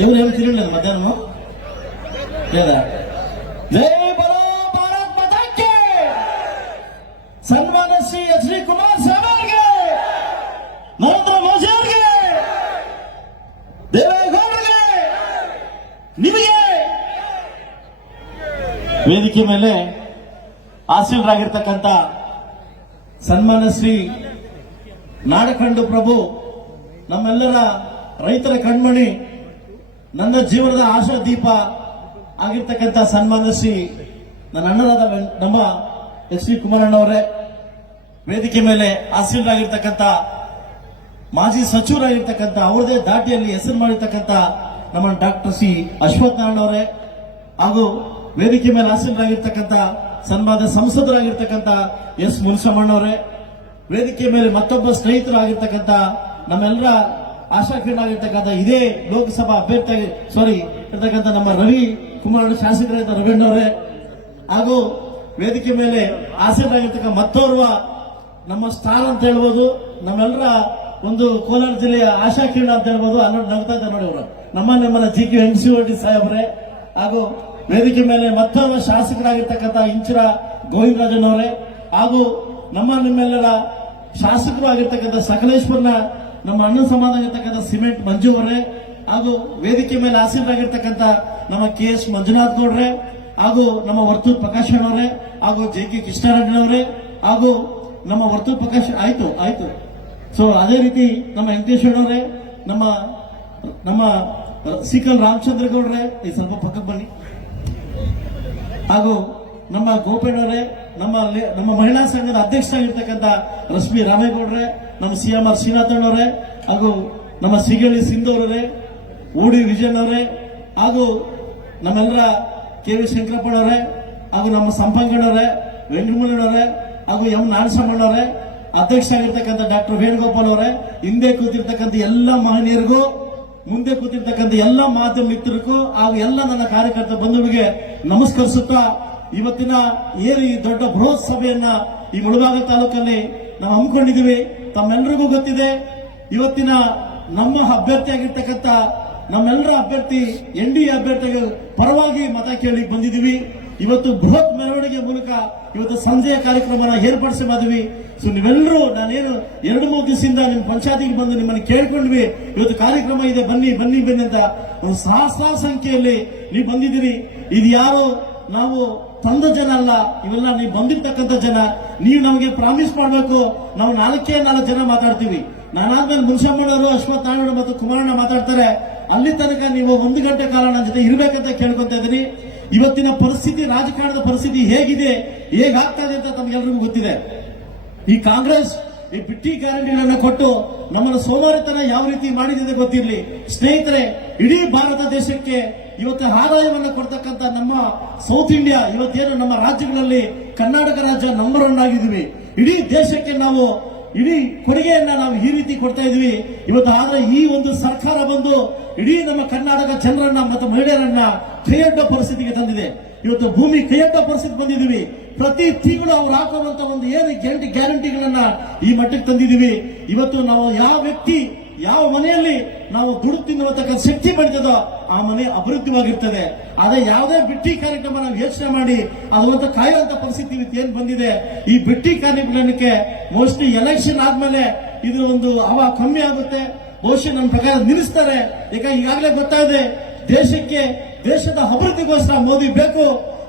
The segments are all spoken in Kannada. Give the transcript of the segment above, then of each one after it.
ಇವ್ರು ಹೇಳ್ತಿರಲಿಲ್ಲ ಮಧ್ಯಾಹ್ನ ಜೈ ಬರೋ ಭಾರತ್ ಮಾತಾಕ್ಕೆ ಸನ್ಮಾನ್ಯ ಶ್ರೀ ಎಚ್ ಡಿ ಕುಮಾರಸ್ವಾಮಿ ಅವರಿಗೆ, ನರೇಂದ್ರ ಮೋದಿ ಅವರಿಗೆ, ದೇವೇಗೌಡರಿಗೆ, ನಿಮಗೆ ವೇದಿಕೆ ಮೇಲೆ ಆಸೀನರಾಗಿರ್ತಕ್ಕಂಥ ಸನ್ಮಾನ್ಯ ಶ್ರೀ ನಾಡಕಂಡು ಪ್ರಭು, ನಮ್ಮೆಲ್ಲರ ರೈತರ ಕಣ್ಮಣಿ, ನನ್ನ ಜೀವನದ ಆಶಾ ದೀಪ ಆಗಿರ್ತಕ್ಕಂಥ ಸನ್ಮಾನ್ಯ ಶ್ರೀ ನನ್ನ ಅಣ್ಣರಾದ ನಮ್ಮ ಎಚ್ ಡಿ ಕುಮಾರಣ್ಣವರೇ, ವೇದಿಕೆ ಮೇಲೆ ಆಸೀನರಾಗಿರ್ತಕ್ಕಂಥ ಮಾಜಿ ಸಚಿವರಾಗಿರ್ತಕ್ಕಂಥ ಅವರದೇ ದಾಟಿಯಲ್ಲಿ ಹೆಸರು ಮಾಡಿರ್ತಕ್ಕಂಥ ನಮ್ಮ ಡಾಕ್ಟರ್ ಸಿ ಅಶ್ವಥ್ ನಾರಾಯಣ ಅವರೇ, ಹಾಗೂ ವೇದಿಕೆ ಮೇಲೆ ಆಸೀನರಾಗಿರ್ತಕ್ಕಂಥ ಸನ್ಮಾನ್ಯ ಸಂಸದರಾಗಿರ್ತಕ್ಕಂಥ ಎಸ್ ಮುನಿಸಮ್ಮಣ್ಣವರೇ, ವೇದಿಕೆ ಮೇಲೆ ಮತ್ತೊಬ್ಬ ಸ್ನೇಹಿತರಾಗಿರ್ತಕ್ಕಂಥ ನಮ್ಮೆಲ್ಲರ ಆಶಾಕಿರಣರಾಗಿರ್ತಕ್ಕಂಥ ಇದೇ ಲೋಕಸಭಾ ಅಭ್ಯರ್ಥಿ ಇರ್ತಕ್ಕಂಥ ನಮ್ಮ ರವಿ ಕುಮಾರ್ ಶಾಸಕರಾದ ರವೀಣ್ಣವರೇ, ಹಾಗೂ ವೇದಿಕೆ ಮೇಲೆ ಆಸೀನರಾಗಿರ್ತಕ್ಕ ಮತ್ತೋರ್ವ ನಮ್ಮ ಸ್ಟಾರ್ ಅಂತ ಹೇಳ್ಬೋದು, ನಮ್ಮೆಲ್ಲರ ಒಂದು ಕೋಲಾರ ಜಿಲ್ಲೆಯ ಆಶಾಕಿರಣ ಅಂತ ಹೇಳ್ಬೋದು. ಅನ್ನೋದು ನಗ್ತಾ ಇದ್ದಾರೆ ನೋಡಿ ಅವರು, ನಮ್ಮನ್ನ ಜಿ ಕೆ ವೆಂಕಟೇಶ್ವರ ಸಾಹೇಬ್ರೆ, ಹಾಗೂ ವೇದಿಕೆ ಮೇಲೆ ಮತ್ತೊಬ್ಬ ಶಾಸಕರಾಗಿರ್ತಕ್ಕಂಥ ಇಂಚಿರ ಗೋವಿಂದರಾಜನವರೇ, ಹಾಗೂ ನಿಮ್ಮೆಲ್ಲರ ಶಾಸಕರು ಆಗಿರ್ತಕ್ಕಂಥ ಸಕಲೇಶ್ವರನ ನಮ್ಮ ಅಣ್ಣ ಸಮಾನ ಆಗಿರ್ತಕ್ಕಂಥ ಸಿಮೆಂಟ್ ಮಂಜು ಅವರೇ, ಹಾಗೂ ವೇದಿಕೆ ಮೇಲೆ ಆಸೀನರಾಗಿರ್ತಕ್ಕಂಥ ನಮ್ಮ ಕೆ ಎಸ್ ಮಂಜುನಾಥ್ ಗೌಡ್ರೆ, ಹಾಗೂ ನಮ್ಮ ವರ್ತೂರ್ ಪ್ರಕಾಶ್ ಅವರೇ, ಹಾಗೂ ಜೆ ಕೆ ಕೃಷ್ಣಾರೆಡ್ಡಿನವರೇ, ಹಾಗೂ ನಮ್ಮ ವರ್ತೂರ್ ಪ್ರಕಾಶ್ ಆಯ್ತು. ಸೊ ಅದೇ ರೀತಿ ನಮ್ಮ ವೆಂಕಟೇಶ್ವರವರೇ, ನಮ್ಮ ಸಿಕಲ್ ರಾಮಚಂದ್ರ ಗೌಡ್ರೆ, ಈ ಸ್ವಲ್ಪ ಪಕ್ಕಕ್ಕೆ ಬನ್ನಿ, ಹಾಗೂ ನಮ್ಮ ಗೋಪಣ್ಣವರೇ, ನಮ್ಮ ಮಹಿಳಾ ಸಂಘದ ಅಧ್ಯಕ್ಷರಾಗಿರ್ತಕ್ಕಂಥ ರಶ್ಮಿ ರಾಮೇಗೌಡ್ರೆ, ನಮ್ಮ CMR ಶ್ರೀನಾಥಣ್ಣವರೇ, ಹಾಗೂ ನಮ್ಮ ಸಿಗಳಿ ಸಿಂಧೂರವರೇ, ಊಡಿ ವಿಜಯನ್ ಅವರೇ, ಹಾಗೂ ನಮ್ಮೆಲ್ಲರ KV ಶಂಕರಪ್ಪನವರೇ, ಹಾಗೂ ನಮ್ಮ ಸಂಪಂಗಣ್ಣವರೇ, ವೆಂಕಟಮಣ್ಣವರೇ, ಹಾಗೂ ಎಂ ನಾರಾಯಣಸ್ವಾಮಣ್ಣವರೇ, ಅಧ್ಯಕ್ಷರಾಗಿರ್ತಕ್ಕಂಥ ಡಾಕ್ಟರ್ ವೇಣುಗೋಪಾಲ್ ಅವರೇ, ಹಿಂದೆ ಕೂತಿರ್ತಕ್ಕಂಥ ಎಲ್ಲ ಮಹನೀಯರಿಗೂ, ಮುಂದೆ ಕೂತಿರ್ತಕ್ಕಂಥ ಎಲ್ಲ ಮಾಧ್ಯಮ ಮಿತ್ರರಿಗೂ, ಹಾಗೂ ಎಲ್ಲ ನನ್ನ ಕಾರ್ಯಕರ್ತ ಬಂಧುಗಳಿಗೆ ನಮಸ್ಕರಿಸುತ್ತಾ, ಇವತ್ತಿನ ಏನು ಈ ದೊಡ್ಡ ಬೃಹತ್ ಸಭೆಯನ್ನ ಈ ಮುಳಬಾಗಿಲು ತಾಲೂಕಲ್ಲಿ ನಾವು ಹಮ್ಮಿಕೊಂಡಿದ್ದೀವಿ. ತಮ್ಮೆಲ್ಲರಿಗೂ ಗೊತ್ತಿದೆ, ಇವತ್ತಿನ ನಮ್ಮ ಅಭ್ಯರ್ಥಿಯಾಗಿರ್ತಕ್ಕಂಥ ನಮ್ಮೆಲ್ಲರ ಅಭ್ಯರ್ಥಿ NDA ಅಭ್ಯರ್ಥಿಗೆ ಪರವಾಗಿ ಮತ ಕೇಳಿ ಬಂದಿದ್ದೀವಿ. ಇವತ್ತು ಬೃಹತ್ ಮೆರವಣಿಗೆ ಮೂಲಕ ಇವತ್ತು ಸಂಜೆಯ ಕಾರ್ಯಕ್ರಮನ ಏರ್ಪಡಿಸಿ ಮಾಡಿದ್ವಿ. ಸೊ ನೀವೆಲ್ಲರೂ, ನಾನೇನು 2-3 ದಿವಸದಿಂದ ನಿಮ್ಮ ಪಂಚಾಯತಿಗೆ ಬಂದು ನಿಮ್ಮನ್ನು ಕೇಳ್ಕೊಂಡ್ವಿ, ಇವತ್ತು ಕಾರ್ಯಕ್ರಮ ಇದೆ, ಬನ್ನಿ ಅಂತ ಒಂದು ಸಹಸ್ರಾರು ಸಂಖ್ಯೆಯಲ್ಲಿ ನೀವು ಬಂದಿದ್ದೀರಿ. ಇದು ಯಾರು ನಾವು ತಂದ ಜನ ಅಲ್ಲ, ಇವೆಲ್ಲ ನೀವು ಬಂದಿರ್ತಕ್ಕಂಥ ಜನ. ನೀವು ನಮಗೆ ಪ್ರಾಮಿಸ್ ಮಾಡಬೇಕು, ನಾವು 4 ಜನ ಮಾತಾಡ್ತೀವಿ. ನಾನಾದ್ಮೇಲೆ ಮುನ್ಸಮ್ಮನವರು, ಅಶ್ವಥ್ ನಾರಾಯಣ ಮತ್ತು ಕುಮಾರಣ್ಣ ಮಾತಾಡ್ತಾರೆ. ಅಲ್ಲಿ ತನಕ ನೀವು 1 ಗಂಟೆ ಕಾಲ ನನ್ನ ಜೊತೆ ಇರಬೇಕಂತ ಕೇಳ್ಕೊತ ಇದ್ದೀನಿ. ಇವತ್ತಿನ ಪರಿಸ್ಥಿತಿ, ರಾಜಕಾರಣದ ಪರಿಸ್ಥಿತಿ ಹೇಗಾಗ್ತಾ ಇದೆ ಅಂತ ತಮ್ಗೆಲ್ರಿಗೂ ಗೊತ್ತಿದೆ. ಈ ಕಾಂಗ್ರೆಸ್ ಈ ಬಿಟ್ಟಿ ಗ್ಯಾರಂಟಿಗಳನ್ನ ಕೊಟ್ಟು ನಮ್ಮನ್ನು ಸೋಮಾರಿತನ ಯಾವ ರೀತಿ ಮಾಡಿದೆ ಗೊತ್ತಿರಲಿ. ಸ್ನೇಹಿತರೆ, ಇಡೀ ಭಾರತ ದೇಶಕ್ಕೆ ಇವತ್ತು ಆದಾಯವನ್ನು ಕೊಡ್ತಕ್ಕಂಥ ನಮ್ಮ ಸೌತ್ ಇಂಡಿಯಾ, ಇವತ್ತೇನು ನಮ್ಮ ರಾಜ್ಯಗಳಲ್ಲಿ ಕರ್ನಾಟಕ ರಾಜ್ಯ ನಂಬರ್ 1 ಆಗಿದ್ದೀವಿ. ಇಡೀ ದೇಶಕ್ಕೆ ನಾವು ಇಡೀ ಕೊಡುಗೆಯನ್ನ ನಾವು ಈ ರೀತಿ ಕೊಡ್ತಾ ಇದೀವಿ ಇವತ್ತು. ಆದ್ರೆ ಈ ಒಂದು ಸರ್ಕಾರ ಬಂದು ಇಡೀ ನಮ್ಮ ಕರ್ನಾಟಕ ಜನರನ್ನ ಮತ್ತು ಮಹಿಳೆಯರನ್ನ ಕೈಯಡ್ಡ ಪರಿಸ್ಥಿತಿಗೆ ತಂದಿದೆ. ಇವತ್ತು ಭೂಮಿ ಕೈಯಡ್ಡ ಪರಿಸ್ಥಿತಿ ಬಂದಿದ್ದೀವಿ. ಪ್ರತಿ ತಿಂಗಳು ಅವ್ರು ಹಾಕುವಂತ ಒಂದು ಏನು ಗ್ಯಾರಂಟಿಗಳನ್ನ ಈ ಮಟ್ಟಕ್ಕೆ ತಂದಿದ್ದೀವಿ. ಇವತ್ತು ನಾವು ಯಾವ ವ್ಯಕ್ತಿ ಯಾವ ಮನೆಯಲ್ಲಿ ನಾವು ದುಡ್ಡು ತಿನ್ನುವಂತಕ್ಕ ಶಕ್ತಿ ಬೆಳೆದದೋ ಆ ಮನೆ ಅಭಿವೃದ್ಧಿವಾಗಿರ್ತದೆ. ಆದ್ರೆ ಯಾವುದೇ ಬಿಟ್ಟಿ ಕಾರ್ಯಕ್ರಮ ನಾವು ಯೋಚನೆ ಮಾಡಿ ಅದು ಕಾಯುವಂತ ಪರಿಸ್ಥಿತಿ ಏನ್ ಬಂದಿದೆ. ಈ ಬಿಟ್ಟಿ ಕಾರ್ಯಕ್ರಮಕ್ಕೆ ಮೋಸ್ಟ್ಲಿ ಎಲೆಕ್ಷನ್ ಆದ್ಮೇಲೆ ಇದ್ರ ಒಂದು ಹವಾ ಕಮ್ಮಿ ಆಗುತ್ತೆ. ಬಹುಶಃ ನಮ್ಮ ಪ್ರಕಾರ ನಿಲ್ಲಿಸ್ತಾರೆ. ಯಾಕಂದ್ರೆ ಈಗಾಗಲೇ ಗೊತ್ತಾಗಿದೆ, ದೇಶದ ಅಭಿವೃದ್ಧಿಗೋಸ್ಕರ ಮೋದಿ ಬೇಕು.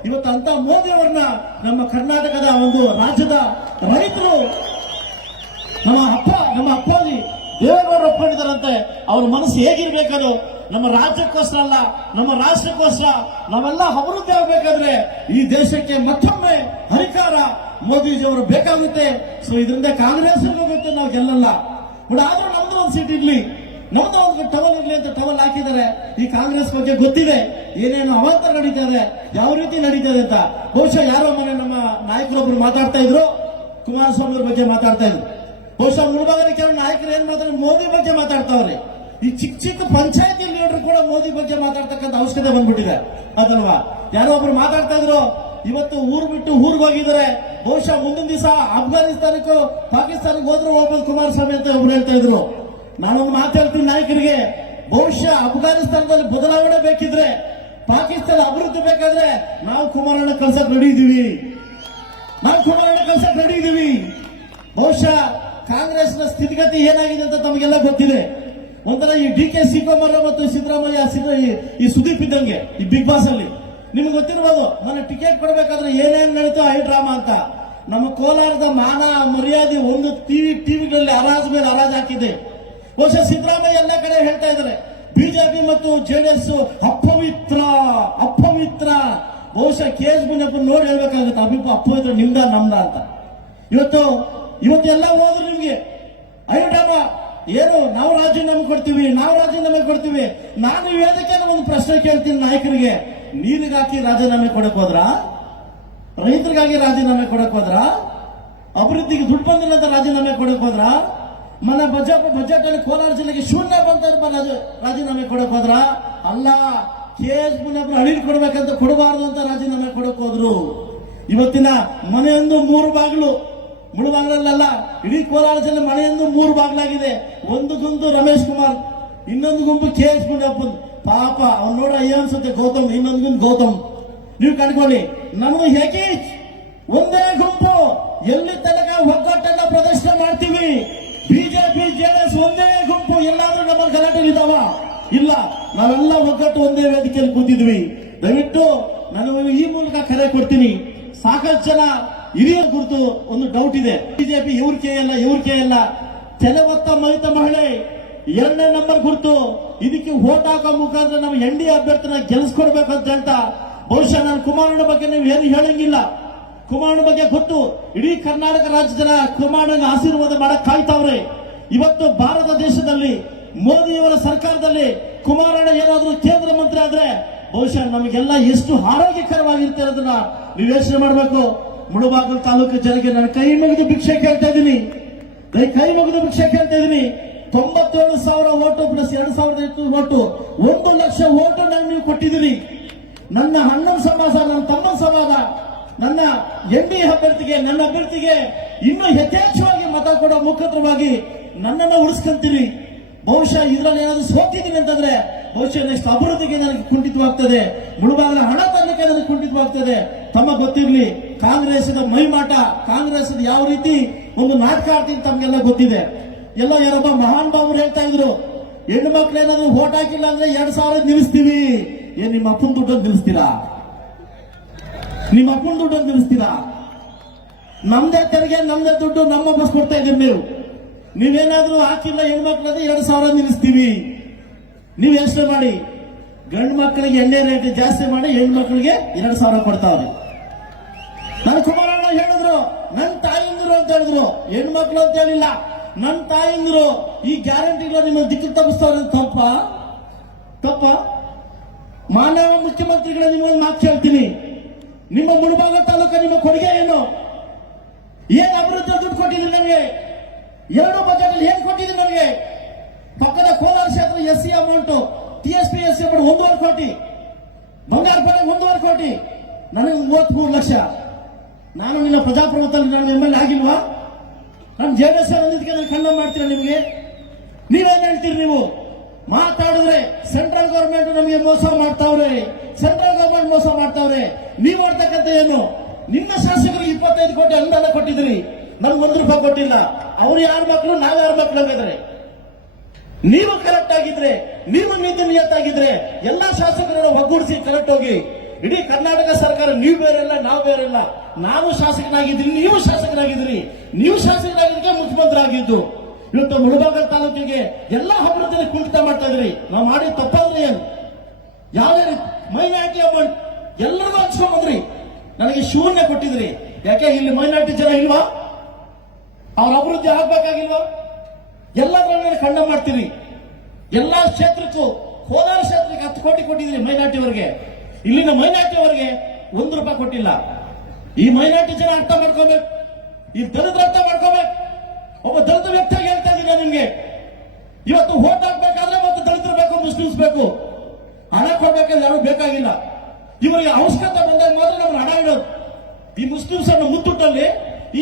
ಇವತ್ತು ಅಂತ ಮೋದಿ ಅವರನ್ನ ನಮ್ಮ ಕರ್ನಾಟಕದ ಒಂದು ರಾಜ್ಯದ ರೈತರು, ನಮ್ಮ ಅಪ್ಪಾಜಿ ದೇವೇಗೌಡರು ಒಪ್ಕೊಂಡಿದ್ದಾರಂತೆ. ಅವ್ರ ಮನಸ್ಸು ಹೇಗಿರ್ಬೇಕದು ನಮ್ಮ ರಾಜ್ಯಕ್ಕೋಸ್ಕರ ಅಲ್ಲ, ನಮ್ಮ ರಾಷ್ಟ್ರಕ್ಕೋಸ್ಕರ ನಾವೆಲ್ಲ ಅಭಿವೃದ್ಧಿ ಆಗಬೇಕಾದ್ರೆ ಈ ದೇಶಕ್ಕೆ ಮತ್ತೊಮ್ಮೆ ಅಧಿಕಾರ ಮೋದಿಜಿಯವರು ಬೇಕಾಗುತ್ತೆ. ಸೊ ಇದರಿಂದ ಕಾಂಗ್ರೆಸ್ ಗೊತ್ತು ನಾವು ಗೆಲ್ಲಲ್ಲ. ಬಟ್ ಆದ್ರೂ ನಮ್ದು ಒಂದು ಸೀಟ್ ಇರ್ಲಿ, ನಮ್ದು ಒಂದು ಟವಲ್ ಇರ್ಲಿ ಅಂತ ಟವಲ್ ಹಾಕಿದ್ದಾರೆ. ಈ ಕಾಂಗ್ರೆಸ್ ಬಗ್ಗೆ ಗೊತ್ತಿದೆ ಏನೇನು ಅವಾಂತರ ನಡೀತಾರೆ, ಯಾವ ರೀತಿ ನಡೀತದೆ ಅಂತ. ಬಹುಶಃ ಯಾರೋ ಮನೆ ನಮ್ಮ ನಾಯಕರೊಬ್ರು ಮಾತಾಡ್ತಾ ಇದ್ರು, ಕುಮಾರಸ್ವಾಮಿ ಅವ್ರ ಬಗ್ಗೆ ಮಾತಾಡ್ತಾ ಇದ್ರು. ಬಹುಶಃ ಮುಳಬಾಗಿಲು ಕೆಲವು ನಾಯಕರು ಏನ್ ಮಾತಾಡ್ತಾರೆ, ಮೋದಿ ಬಗ್ಗೆ ಮಾತಾಡ್ತಾವ್ರೆ. ಈ ಚಿಕ್ಕ ಪಂಚಾಯತಿ ಲೀಡರ್ ಕೂಡ ಮೋದಿ ಬಗ್ಗೆ ಮಾತಾಡ್ತಕ್ಕಂಥ ಅವಶ್ಯಕತೆ ಬಂದ್ಬಿಟ್ಟಿದೆ ಅದಲ್ವಾ. ಯಾರೋ ಒಬ್ರು ಮಾತಾಡ್ತಾ ಇದ್ರು, ಇವತ್ತು ಊರು ಬಿಟ್ಟು ಊರಿಗೆ ಹೋಗಿದ್ದಾರೆ. ಬಹುಶಃ ಮುಂದಿನ ದಿವಸ ಅಫ್ಘಾನಿಸ್ತಾನಕ್ಕೂ ಪಾಕಿಸ್ತಾನಕ್ಕೆ ಹೋದ್ರೂ ಹೋಗ್ಬೋದು ಕುಮಾರಸ್ವಾಮಿ ಅಂತ ಒಬ್ರು ಹೇಳ್ತಾ ಇದ್ರು. ನಾನೊಂದು ಮಾತು ಹೇಳ್ತೀನಿ ನಾಯಕರಿಗೆ, ಬಹುಶಃ ಅಫ್ಘಾನಿಸ್ತಾನದಲ್ಲಿ ಬದಲಾವಣೆ ಬೇಕಿದ್ರೆ, ಪಾಕಿಸ್ತಾನ ಅಭಿವೃದ್ಧಿ ಬೇಕಾದ್ರೆ ನಾವು ಕುಮಾರಣ್ಣ ಕಳ್ಸಕ್ ರೆಡಿ ಇದೀವಿ. ಬಹುಶಃ ಕಾಂಗ್ರೆಸ್ನ ಸ್ಥಿತಿಗತಿ ಏನಾಗಿದೆ ಅಂತ ತಮಗೆಲ್ಲ ಗೊತ್ತಿದೆ. ಒಂಥರ ಈ DK ಶಿವಕುಮಾರ್ ಮತ್ತು ಸಿದ್ದರಾಮಯ್ಯ ಈ ಸುದೀಪ್ ಇದ್ದಂಗೆ ಈ ಬಿಗ್ ಬಾಸ್ ಅಲ್ಲಿ ನಿಮ್ಗೆ ಗೊತ್ತಿರಬಹುದು. ಮೊನ್ನೆ ಟಿಕೆಟ್ ಕೊಡಬೇಕಾದ್ರೆ ಏನೇನ್ ನಡೀತೋ ಐ ಡ್ರಾಮಾ ಅಂತ. ನಮ್ಮ ಕೋಲಾರದ ಮಾನ ಮರ್ಯಾದೆ ಒಂದು ಟಿವಿಗಳಲ್ಲಿ ಹರಾಜ್ ಮೇಲೆ ಹರಾಜ್ ಹಾಕಿದೆ. ಬಹುಶಃ ಸಿದ್ದರಾಮಯ್ಯ ಎಲ್ಲ ಕಡೆ ಹೇಳ್ತಾ ಇದ್ದಾರೆ ಬಿಜೆಪಿ ಮತ್ತು ಜೆಡಿಎಸ್ ಅಪವಿತ್ರ. ಬಹುಶಃ KS ಮುನಿಯಪ್ಪ ನೋಡಿ ಹೇಳ್ಬೇಕಾಗುತ್ತೆ ಅಪವಿತ್ರ ನಿಮ್ದ ನಮ್ದ ಅಂತ. ಇವತ್ತು ಎಲ್ಲ ಹೋದ್ರು ನಿಮ್ಗೆ ಐ ಡ್ರಾಮಾ ಏನು ನಾವು ರಾಜೀನಾಮೆ ಕೊಡ್ತೀವಿ. ನಾನು ವೇದಿಕೆ ಒಂದು ಪ್ರಶ್ನೆ ಕೇಳ್ತೀನಿ ನಾಯಕರಿಗೆ, ನೀರಿಗಾಕಿ ರಾಜೀನಾಮೆ ಕೊಡಕ್ ಹೋದ್ರ, ರೈತರಿಗಾಗಿ ರಾಜೀನಾಮೆ ಕೊಡಕ್ ಹೋದ್ರ, ಅಭಿವೃದ್ಧಿಗೆ ದುಡ್ಡು ಬಂದಿಲ್ಲ ರಾಜೀನಾಮೆ ಕೊಡಕ್ ಹೋದ್ರ, ಮನ ಬಜೆಟ್ ಅಲ್ಲಿ ಕೋಲಾರ ಜಿಲ್ಲೆಗೆ ಶೂನ್ಯ ಬಂತ ರಾಜೀನಾಮೆ ಕೊಡಕ್ ಹೋದ್ರ? ಅಲ್ಲ, KS ಮುನಿಯಪ್ಪ ಅಳಿಲ್ ಕೊಡ್ಬೇಕಂತ ಕೊಡಬಾರ್ದು ಅಂತ ರಾಜೀನಾಮೆ ಕೊಡಕ್ ಹೋದ್ರು. ಇವತ್ತಿನ ಮನೆಯೊಂದು 3 ಬಾಗಿಲು, ಮುಳುಬಾಗ್ಲಲ್ಲ, ಇಡೀ ಕೋಲಾರ ಜಿಲ್ಲೆ ಮನೆಯೊಂದು 3 ಬಾಗ್ಲಾಗಿದೆ. ಒಂದು ಗುಂಪು ರಮೇಶ್ ಕುಮಾರ್, ಇನ್ನೊಂದು ಗುಂಪು KS ಮುನಿಯಪ್ಪ. ಪಾಪ ಅವ್ನು ನೋಡ್ರ ಅಯ್ಯ ಅನ್ಸುತ್ತೆ ಗೌತಮ್, ಇನ್ನೊಂದು ಗುಂಪು ಗೌತಮ್. ನೀವು ಕಣ್ಕೊಳ್ಳಿ, ನಮಗೆ ಹೇಗೆ ಒಂದೇ ಗುಂಪು, ಎಲ್ಲಿ ತನಕ ಒಗ್ಗಟ್ಟನ್ನ ಪ್ರದರ್ಶನ ಮಾಡ್ತೀವಿ. ಬಿಜೆಪಿ ಜೆಡಿಎಸ್ ಒಂದೇ ಗುಂಪು, ಎಲ್ಲಾದ್ರೂ ನಮ್ಮ ಗಲಾಟೆ ಇದಾವ? ಇಲ್ಲ, ನಾವೆಲ್ಲ ಒಗ್ಗಟ್ಟು ಒಂದೇ ವೇದಿಕೆಯಲ್ಲಿ ಕೂತಿದ್ವಿ. ದಯವಿಟ್ಟು ನಾನು ಈ ಮೂಲಕ ಕರೆ ಕೊಡ್ತೀನಿ, ಸಾಕಷ್ಟು ಜನ ಹಿರಿಯ ಕುರಿತು ಒಂದು ಡೌಟ್ ಇದೆ. ಬಿಜೆಪಿ ಇವ್ರ ಎಲ್ಲ ತೆಲೆ ಹೊತ್ತ ಮಹಿತ ಮಹಿಳೆ 2ನೇ ನಂಬರ್ ಕುರಿತು ಇದಕ್ಕೆ ವೋಟ್ ಹಾಕೋ ಮುಖಾಂತರ ನಾವು NDA ಅಭ್ಯರ್ಥಿನ ಗೆಲ್ಲಿಸ್ಕೊಡ್ಬೇಕಂತ. ಬಹುಶಃ ನಾನು ಕುಮಾರಣ್ಣ ಬಗ್ಗೆ ನೀವು ಏನು ಹೇಳಂಗಿಲ್ಲ. ಕುಮಾರಣ್ಣ ಬಗ್ಗೆ ಗೊತ್ತು, ಇಡೀ ಕರ್ನಾಟಕ ರಾಜ್ಯದ ಜನ ಕುಮಾರಣ್ಣನ ಆಶೀರ್ವಾದ ಮಾಡಕ್ ಕಾಯ್ತಾವ್ರೆ. ಇವತ್ತು ಭಾರತ ದೇಶದಲ್ಲಿ ಮೋದಿಯವರ ಸರ್ಕಾರದಲ್ಲಿ ಕುಮಾರಣ್ಣ ಏನಾದ್ರೂ ಕೇಂದ್ರ ಮಂತ್ರಿ ಆದ್ರೆ ಬಹುಶಃ ನಮಗೆಲ್ಲ ಎಷ್ಟು ಆರೋಗ್ಯಕರವಾಗಿರುತ್ತೆ ಅನ್ನೋದನ್ನ ನೀವು ಯೋಚನೆ ಮಾಡಬೇಕು. ಮುಳಬಾಗಿಲು ತಾಲೂಕು ಜನಕ್ಕೆ ನಾನು ಕೈ ಮುಗಿದು ಭಿಕ್ಷೆ ಕೇಳ್ತಾ ಇದ್ದೀನಿ. 97,000 vote plus 2,800 vote, 1 lakh vote ನೀವು ಕೊಟ್ಟಿದ್ದೀರಿ. ನನ್ನ ಅಣ್ಣನ ಸಮಾಜ, ನನ್ನ ತಮ್ಮನ ಸಮಾಜ, ನನ್ನ NDA ಅಭ್ಯರ್ಥಿಗೆ, ನನ್ನ ಅಭ್ಯರ್ಥಿಗೆ ಇನ್ನೂ ಯಥೇಚ್ಛವಾಗಿ ಮತ ಕೊಡೋ ಮುಖಾಂತರವಾಗಿ ನನ್ನನ್ನು ಉಳಿಸ್ಕೊಂತೀರಿ. ಬಹುಶಃ ಇದರಲ್ಲಿ ಏನಾದ್ರು ಸೋತಿದ್ದೀನಿ ಅಂತಂದ್ರೆ ಬಹುಶಃ ನೆಕ್ಸ್ಟ್ ಅಭಿವೃದ್ಧಿಗೆ ನನಗೆ ಕುಂಠಿತವಾಗ್ತದೆ, ಮುಳುಬಾಗಿಲ ಹಣ ತರಲಿಕ್ಕೆ ನನಗೆ ಕುಂಠಿತವಾಗ್ತದೆ. ತಮ್ಮ ಗೊತ್ತಿರಲಿ, ಕಾಂಗ್ರೆಸ್ ಮೈಮಾಟ, ಕಾಂಗ್ರೆಸ್ ಯಾವ ರೀತಿ ಒಂದು ನಾಟಕ ಆಡ್ತೀನಿ ತಮ್ಗೆಲ್ಲ ಗೊತ್ತಿದೆ. ಎಲ್ಲ ಯಾರೊಬ್ಬ ಮಹಾನ್ ಬಾಬರು ಹೇಳ್ತಾ ಇದ್ರು, ಹೆಣ್ಣು ಮಕ್ಳು ಏನಾದ್ರು ವೋಟ್ ಹಾಕಿಲ್ಲ ಅಂದ್ರೆ 2,000 ನಿಲ್ಲಿಸ್ತೀವಿ. ಏನ್ ನಿಮ್ಮ ಅಪ್ಪನ ದುಡ್ಡನ್ನು ನಿಲ್ಲಿಸ್ತೀರಾ? ನಮ್ದೇ ತೆರಿಗೆ, ನಮ್ದೇ ದುಡ್ಡು, ನಮ್ಮ ಬಸ್ ಕೊಡ್ತಾ ಇದ್ದೀರಿ. ನೀವೇನಾದ್ರೂ ಹಾಕಿಲ್ಲ ಹೆಣ್ಮಕ್ಳಂದ್ರೆ 2,000 ನಿಲ್ಲಿಸ್ತೀವಿ. ನೀವು ಯೋಚನೆ ಮಾಡಿ, ಗಂಡು ಮಕ್ಕಳಿಗೆ ಎಣ್ಣೆ ರೇಟ್ ಜಾಸ್ತಿ ಮಾಡಿ ಹೆಣ್ಮಕ್ಳಿಗೆ 2,000 ಕೊಡ್ತಾವ್ರೆ. ನನ್ನ ಕುಮಾರಣ್ಣ ಹೇಳಿದ್ರು, ನನ್ನ ತಾಯಿಂದ್ರು ಅಂತ ಹೇಳಿದ್ರು, ಹೆಣ್ಮಕ್ಳು ಅಂತ ಹೇಳಿಲ್ಲ, ನನ್ನ ತಾಯಿಂದ್ರು. ಈ ಗ್ಯಾರಂಟಿಗಳು ನಿಮ್ಮ ದಿಕ್ಕು ತಪ್ಪಿಸ್ತಾವ್ರೆ. ತಪ್ಪ ಮಾನವ ಮುಖ್ಯಮಂತ್ರಿಗಳ ನಿಮ್ಮೊಂದು ಮಾತು ಕೇಳ್ತೀನಿ, ನಿಮ್ಮ ಮುಳಬಾಗ ತಾಲೂಕ ನಿಮ್ಮ ಕೊಡುಗೆ ಏನು? ಏನ್ ಅಭಿವೃದ್ಧಿ ದುಡ್ಡು ಕೊಟ್ಟಿದ್ದೀರಿ ನನಗೆ? 2 ಬಜೆಟ್ ಅಲ್ಲಿ ಏನ್ ಕೊಟ್ಟಿದ್ದೀರಿ ನನಗೆ? ಪಕ್ಕದ ಕೋಲಾರ ಕ್ಷೇತ್ರ SC amount, TSP SC amount 1.5 ಕೋಟಿ, ಬಂಗಾರಪೇಟೆ 1.5 ಕೋಟಿ, ನನಗೆ 33 ಲಕ್ಷ. ನಾನು ನಿನ್ನ ಪ್ರಜಾಪ್ರಭುತ್ವದಲ್ಲಿ ನಾನು MLA ಆಗಿಲ್ವಾ? ನಾನು JDS ಅಂದಿದ್ದಕ್ಕೆ ನಾನು ಖಂಡನೆ ಮಾಡ್ತೀರಾ? ನಿಮಗೆ ನೀವೇನ್ ಹೇಳ್ತೀರಿ? ನೀವು ಮಾತಾಡಿದ್ರೆ ಸೆಂಟ್ರಲ್ ಗವರ್ಮೆಂಟ್ ನಮಗೆ ಮೋಸ ಮಾಡ್ತಾವ್ರೆ, ನೀವು ಮಾಡ್ತಕ್ಕಂಥ ಏನು? ನಿಮ್ಮ ಶಾಸಕರಿಗೆ 25 ಕೋಟಿ ಅನುದಾನ ಕೊಟ್ಟಿದ್ರಿ, ನಮ್ಗೆ 1 ರೂಪಾಯಿ ಕೊಟ್ಟಿಲ್ಲ. ಅವ್ರು ಯಾರ ಮಕ್ಕಳು, ನಾವು ಯಾರ ಮಕ್ಕಳು ಆಗಿದ್ರೆ? ನೀವು ಕರೆಕ್ಟ್ ಆಗಿದ್ರೆ, ನೀವು ನೀತಿ ನಿಯತ್ತಾಗಿದ್ರೆ ಎಲ್ಲಾ ಶಾಸಕರನ್ನು ಒಗ್ಗೂಡಿಸಿ ಕರೆಕ್ಟ್ ಹೋಗಿ. ಇಡೀ ಕರ್ನಾಟಕ ಸರ್ಕಾರ ನೀವು ಬೇರೆಲ್ಲ, ನಾವು ಬೇರೆಲ್ಲ. ನಾವು ಶಾಸಕನಾಗಿದ್ರಿ, ನೀವು ಶಾಸಕರಾಗಿದ್ರಿ. ನೀವು ಶಾಸಕರಾಗಿದ್ದಕ್ಕೆ ಮುಖ್ಯಮಂತ್ರಿ ಆಗಿದ್ದು. ಇವತ್ತು ಮುಳಬಾಗಿಲು ತಾಲೂಕಿಗೆ ಎಲ್ಲಾ ಅಭಿವೃದ್ಧಿ ಕುಂಠಿತ ಮಾಡ್ತಾ ಇದ್ರಿ. ನಾವು ಮಾಡಿ ತಪ್ಪಾದ್ರೆ ಏನು? ಯಾವುದೇ ರೀತಿ ಮೈನಾರಿಟಿ ಅಮೌಂಟ್ ಎಲ್ಲರಿಗೂ ಹಂಚ್ಕೊಂಡ್ ಬಂದ್ರಿ, ನನಗೆ ಶೂನ್ಯ ಕೊಟ್ಟಿದ್ರಿ. ಯಾಕೆ ಇಲ್ಲಿ ಮೈನಾರಿಟಿ ಜನ ಇಲ್ವಾ? ಅವ್ರ ಅಭಿವೃದ್ಧಿ ಆಗ್ಬೇಕಾಗಿಲ್ವಾ? ಎಲ್ಲದನ್ನ ಖಂಡನೆ ಮಾಡ್ತೀರಿ. ಎಲ್ಲಾ ಕ್ಷೇತ್ರಕ್ಕೂ, ಕೋಲಾರ ಕ್ಷೇತ್ರಕ್ಕೆ 10 ಕೋಟಿ ಕೊಟ್ಟಿದ್ರಿ ಮೈನಾರಿಟಿವರೆಗೆ. ಇಲ್ಲಿನ ಮೈನಾರಿಟಿವರೆಗೆ 1 ರೂಪಾಯಿ ಕೊಟ್ಟಿಲ್ಲ. ಈ ಮೈನಾರಿಟಿ ಜನ ಅರ್ಥ ಮಾಡ್ಕೋಬೇಕು, ಈ ದಲಿತರ ಅರ್ಥ ಮಾಡ್ಕೋಬೇಕು. ಒಬ್ಬ ದಲಿತ ವ್ಯಕ್ತಿಯಾಗಿ ಹೇಳ್ತಾ ಇದ್ದೀನಿ ನಿಮ್ಗೆ, ಇವತ್ತು ವೋಟ್ ಹಾಕ್ಬೇಕಾದ್ರೆ ಮತ್ತು ದಲಿತರು ಬೇಕು, ಮುಸ್ಲಿಮ್ಸ್ ಬೇಕು. ಹಣ ಕೊಡ್ಬೇಕಾದ್ರೆ ಯಾರು ಬೇಕಾಗಿಲ್ಲ. ಇವರಿಗೆ ಅವಶ್ಯಕತೆ ಬಂದಾಗ ಮಾತ್ರ ನಾವು ಹಣ ಇಡೋದು. ಈ ಮುಸ್ಲಿಮ್ಸ್ ಅನ್ನು ಮುತ್ತುಟ್ಟಲ್ಲಿ,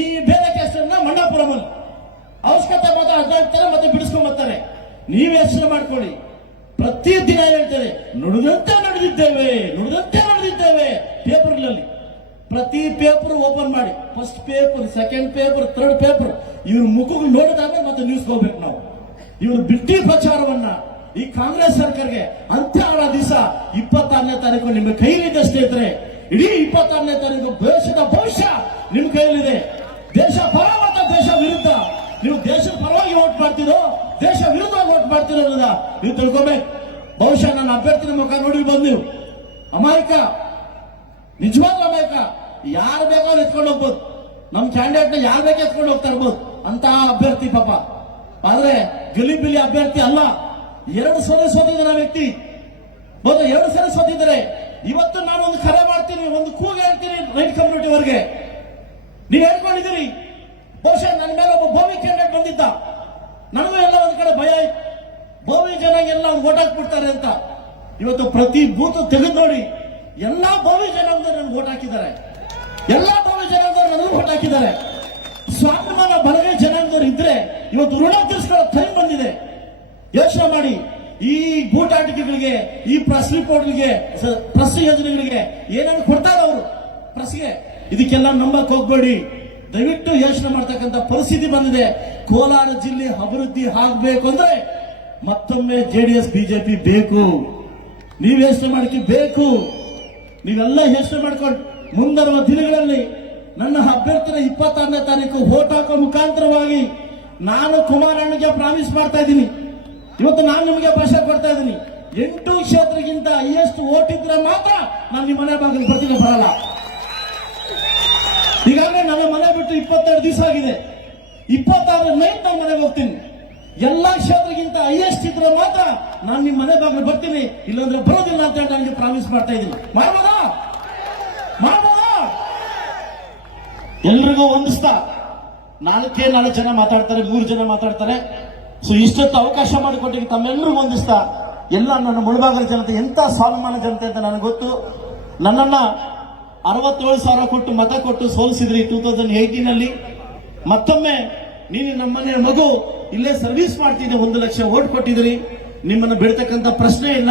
ಈ ಬೇರೆ ಕ್ಯಾಸ್ಟನ್ನ ಮಂಡಾಪುರಮಲ್ಲಿ ಅವಶ್ಯಕತೆ ಮಾತ್ರ ಅದಾಗ್ತಾರೆ, ಮತ್ತೆ ಬಿಡಿಸ್ಕೊಂಡ್ ಬರ್ತಾರೆ. ನೀವು ಯೋಚನೆ ಮಾಡ್ಕೊಳ್ಳಿ. ಪ್ರತಿ ದಿನ ಹೇಳ್ತೇವೆ, ನುಡಿದಂತೆ ನಡೆದಿದ್ದೇವೆ ಪೇಪರ್ಗಳಲ್ಲಿ. ಪ್ರತಿ ಪೇಪರ್ ಓಪನ್ ಮಾಡಿ, first paper, second paper, third paper, ಇವ್ರ ಮುಖಗಳು ನೋಡಿದಾಗ ಮತ್ತೆ ನ್ಯೂಸ್ ಹೋಗ್ಬೇಕು ನಾವು. ಇವರು ಬಿಟ್ಟಿ ಪ್ರಚಾರವನ್ನ ಈ ಕಾಂಗ್ರೆಸ್ ಸರ್ಕಾರಕ್ಕೆ ಅಂತ್ಯ ಆಡೋ ದಿವಸ 26ನೇ ತಾರೀಕು ನಿಮ್ಮ ಕೈಲಿದೆ ಸ್ನೇಹಿತರೆ. ಇಡೀ 26ನೇ ತಾರೀಕು ದೇಶದ ಭವಿಷ್ಯ ನಿಮ್ಮ ಕೈಯಲ್ಲಿದೆ. ದೇಶ ಪರ ಮತ್ತು ದೇಶ ವಿರುದ್ಧ, ನೀವು ದೇಶದ ಪರವಾಗಿ ವೋಟ್ ಮಾಡ್ತೀರೋ, ದೇಶ ವಿರುದ್ಧ ವೋಟ್ ಮಾಡ್ತೀರೋ ಅನ್ನೋದ ನೀವು ತಿಳ್ಕೊಬೇಕು. ಬಹುಶಃ ನನ್ನ ಅಭ್ಯರ್ಥಿನ ಮುಖ ನೋಡಿ ಬಂದು ನೀವು ಅಮಾಯಕ, ನಿಜವಾಗ್ಲೂ ಅಮಾಯಕ. ಯಾರು ಬೇಕೋ ಎತ್ಕೊಂಡು ಹೋಗ್ಬೋದು, ನಮ್ ಕ್ಯಾಂಡಿಡೇಟ್ ನ ಯಾರು ಬೇಕೋ ಎತ್ಕೊಂಡು ಹೋಗ್ತಾ ಇರ್ಬೋದು ಅಂತ ಅಭ್ಯರ್ಥಿ ಪಾಪ. ಆದ್ರೆ ಗಲಿಬಿಲಿ ಅಭ್ಯರ್ಥಿ ಅಲ್ಲ. 2 ಸಲ ಸೋತಿದ್ದಾರೆ ವ್ಯಕ್ತಿ, 2 ಸಲ ಸೋತಿದ್ದಾರೆ. ಇವತ್ತು ನಾನು ಒಂದು ಕರೆ ಮಾಡ್ತೀನಿ, ಒಂದು ಕೂಗು ಹೇಳ್ತೀನಿ ರೈತ ಕಮ್ಯುನಿಟಿ ಅವರಿಗೆ. ನೀವು ಹೇಳ್ಕೊಂಡಿದ್ದೀರಿ ಬಹುಶಃ ನನ್ನ ಮೇಲೆ ಒಬ್ಬ ಬೋವಿ ಕ್ಯಾಂಡಿಡೇಟ್ ಬಂದಿದ್ದ, ನನಗೂ ಎಲ್ಲ ಒಂದ್ ಕಡೆ ಭಯ ಆಯ್ತು, ಬೋವಿ ಜನ ಎಲ್ಲ ಓಟ್ ಹಾಕ್ಬಿಡ್ತಾರೆ ಅಂತ. ಇವತ್ತು ಪ್ರತಿ ಬೂತ್ ತೆಗೆದು ನೋಡಿ, ಎಲ್ಲಾ ಬೋವಿ ಜನಾಂಗದವರು ನನಗೆ ಓಟ್ ಹಾಕಿದ್ದಾರೆ, ಎಲ್ಲಾ ಬೋವಿ ಜನಾಂಗದವರು ನನಗೂ ಓಟ್ ಹಾಕಿದ್ದಾರೆ. ಸ್ವಾಭಿಮಾನ ಬಲಗೈ ಜನಾಂಗದವರು ಇದ್ರೆ ಇವತ್ತು ಋಣ ತೀರಿಸಿಕೊಳ್ಳೋ ಟೈಮ್ ಬಂದಿದೆ. ಯೋಚನೆ ಮಾಡಿ, ಈ ಗೂಟಾಟಿಕೆಗಳಿಗೆ, ಈ ಪ್ರೆಸ್ ರಿಪೋರ್ಟ್ಗಳಿಗೆ, ಪ್ರೆಸ್ ಯೋಜನೆಗಳಿಗೆ ಏನೇನು ಕೊಡ್ತಾರೆ ಅವರು ಪ್ರೆಸ್ಗೆ, ಇದಕ್ಕೆಲ್ಲ ನಂಬಕ್ ಹೋಗ್ಬೇಡಿ. ದಯವಿಟ್ಟು ಯೋಚನೆ ಮಾಡ್ತಕ್ಕಂಥ ಪರಿಸ್ಥಿತಿ ಬಂದಿದೆ. ಕೋಲಾರ ಜಿಲ್ಲೆ ಅಭಿವೃದ್ಧಿ ಆಗಬೇಕು ಅಂದ್ರೆ ಮತ್ತೊಮ್ಮೆ ಜೆಡಿಎಸ್ ಬಿಜೆಪಿ ಬೇಕು. ನೀವು ಯೋಚನೆ ಮಾಡಕ್ಕೆ ಬೇಕು. ನೀವೆಲ್ಲ ಯೋಚನೆ ಮಾಡ್ಕೊಂಡು ಮುಂಬರುವ ದಿನಗಳಲ್ಲಿ ನನ್ನ ಅಭ್ಯರ್ಥಿನ 26ನೇ ತಾರೀಕು ವೋಟ್ ಹಾಕೋ ಮುಖಾಂತರವಾಗಿ ನಾನು ಕುಮಾರಣ್ಣಗೆ ಪ್ರಾಮಿಸ್ ಮಾಡ್ತಾ ಇದ್ದೀನಿ. ಇವತ್ತು ನಾನು ನಿಮಗೆ ಭಾಷೆ ಕೊಡ್ತಾ ಇದ್ದೀನಿ, 8 ಕ್ಷೇತ್ರಕ್ಕಿಂತ ಹೈಯೆಸ್ಟ್ ವೋಟ್ ಇದ್ರೆ ಮಾತ್ರ ನಾನು ನಿಮ್ಮ ಮನೆ ಬಾಗಿಲು ಬರ್ತೀನಿ, ಬರಲ್ಲ. ಈಗಾಗಲೇ ನನ್ನ ಮನೆ ಬಿಟ್ಟು 22 ದಿವಸ ಆಗಿದೆ. 26 ನೈಟ್ ನಾನು ಮನೆಗೆ ಹೋಗ್ತೀನಿ. ಎಲ್ಲಾ ಕ್ಷೇತ್ರಕ್ಕಿಂತ ಹೈಯೆಸ್ಟ್ ಇದ್ರೆ ಮಾತ್ರ ನಾನು ನಿಮ್ಮ ಮನೆ ಬಾಗಿಲು ಬರ್ತೀನಿ, ಇಲ್ಲಾಂದ್ರೆ ಬರೋದಿಲ್ಲ ಅಂತ ಹೇಳಿ ನನಗೆ ಪ್ರಾಮಿಸ್ ಮಾಡ್ತಾ ಇದ್ದೀನಿ. ಮಾಡ್ಬೋದಾ? ಎಲ್ರಿಗೂ ಹೊಂದಿಸ್ತಾ 4 ಜನ ಮಾತಾಡ್ತಾರೆ, 3 ಜನ ಮಾತಾಡ್ತಾರೆ. ಸೊ ಇಷ್ಟೊತ್ತು ಅವಕಾಶ ಮಾಡಿಕೊಟ್ಟಿಗೆ ತಮ್ಮೆಲ್ಲರಿಗೂ ಹೊಂದಿಸ್ತಾ, ಎಲ್ಲ ನನ್ನ ಮುಳಬಾಗಲ ಜನತೆ ಎಂತ ಸ್ವಾಭಿಮಾನ ಜನತೆ ಅಂತ ನನಗೆ ಗೊತ್ತು. ನನ್ನನ್ನ 67,000 ಕೊಟ್ಟು ಮತ ಕೊಟ್ಟು ಸೋಲಿಸಿದ್ರಿ 2018 ಮತ್ತೊಮ್ಮೆ ನೀನು ನಮ್ಮನೆ ಮಗು ಇಲ್ಲೇ ಸರ್ವಿಸ್ ಮಾಡ್ತಿದ್ದೆ, 1 ಲಕ್ಷ ವೋಟ್ ಕೊಟ್ಟಿದ್ರಿ. ನಿಮ್ಮನ್ನು ಬಿಡ್ತಕ್ಕಂಥ ಪ್ರಶ್ನೆ ಇಲ್ಲ.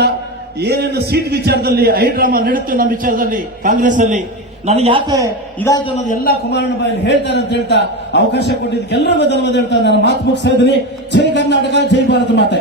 ಏನೇನು ಸೀಟ್ ವಿಚಾರದಲ್ಲಿ ಹೈಡ್ರಾಮಾ ನಡೀತು ನಮ್ಮ ವಿಚಾರದಲ್ಲಿ ಕಾಂಗ್ರೆಸ್ ಅಲ್ಲಿ, ನನಗೆ ಯಾಕೆ ಇದಾಯ್ತು ಅನ್ನೋದು ಎಲ್ಲ ಕುಮಾರಣ್ಣ ಬಾಯಲ್ಲಿ ಹೇಳ್ತಾರೆ ಅಂತ ಹೇಳ್ತಾ ಅವಕಾಶ ಕೊಟ್ಟಿದ್ದಕ್ಕೆಲ್ಲರಿಗೂ ಧನ್ಯವಾದ ಹೇಳ್ತಾ ನನ್ನ ಮಾತು ಮುಗಿಸ್ತಾ ಇದ್ದೀನಿ. ಜೈ ಕರ್ನಾಟಕ, ಜೈ ಭಾರತ ಮಾತೆ.